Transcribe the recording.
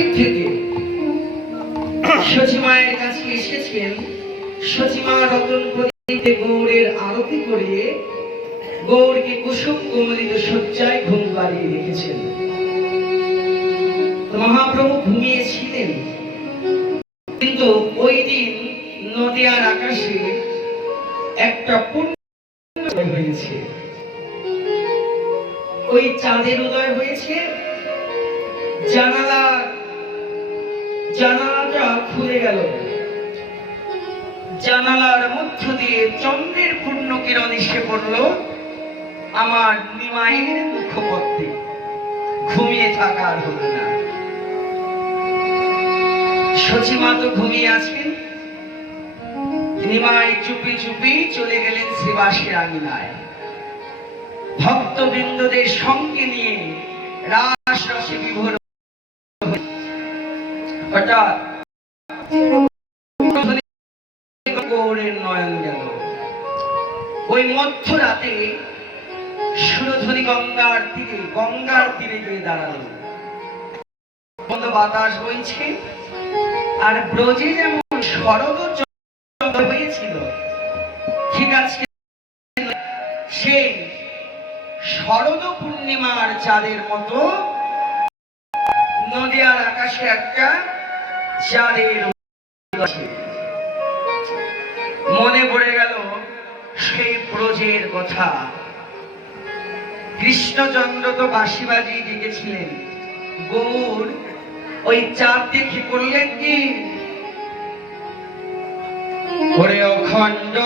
মন্দির থেকে সচিমায়ের কাছে এসেছেন। সচিমা রতন প্রদীপে গৌড়ের আরতি করে গৌড়কে কুসুম কোমলিত শয্যায় ঘুম পাড়িয়ে রেখেছেন। মহাপ্রভু ঘুমিয়েছিলেন, কিন্তু ওই দিন নদিয়ার আকাশে একটা পূর্ণ হয়েছে। ওই চাঁদের উদয় হয়েছে, জানালাটা খুলে গেল। জানালার মধ্য দিয়ে চন্দ্রের পূর্ণ কিরণ এসে পড়ল আমার নিমাইয়ের মুখপত্রে। ঘুমিয়ে থাকার হলো না। সচিমা তো ঘুমিয়ে আছেন, নিমাই চুপি চুপি চলে গেলেন শ্রীবাসের আঙিনায়। ভক্তবৃন্দদের সঙ্গে নিয়ে রাস রসে বিভোর। হঠাৎ গৌড়ের নয়ন গেল। ওই মধ্যরাতে সুরধ্বনি গঙ্গার তীরে গিয়ে দাঁড়ালো। বাতাস বইছে, আর ব্রজে যেমন শরৎ হয়েছিল, ঠিক আছে সেই শরৎ পূর্ণিমার চাঁদের মতো নদিয়ার আকাশে একটা চাঁদের মনে পড়ে গেল সেই ব্রজের কথা। কৃষ্ণচন্দ্র তো বাঁশি বাজিয়ে ডেকেছিলেন। গৌর ওই চাঁদ দেখে করলেন কি, ওরে অখণ্ড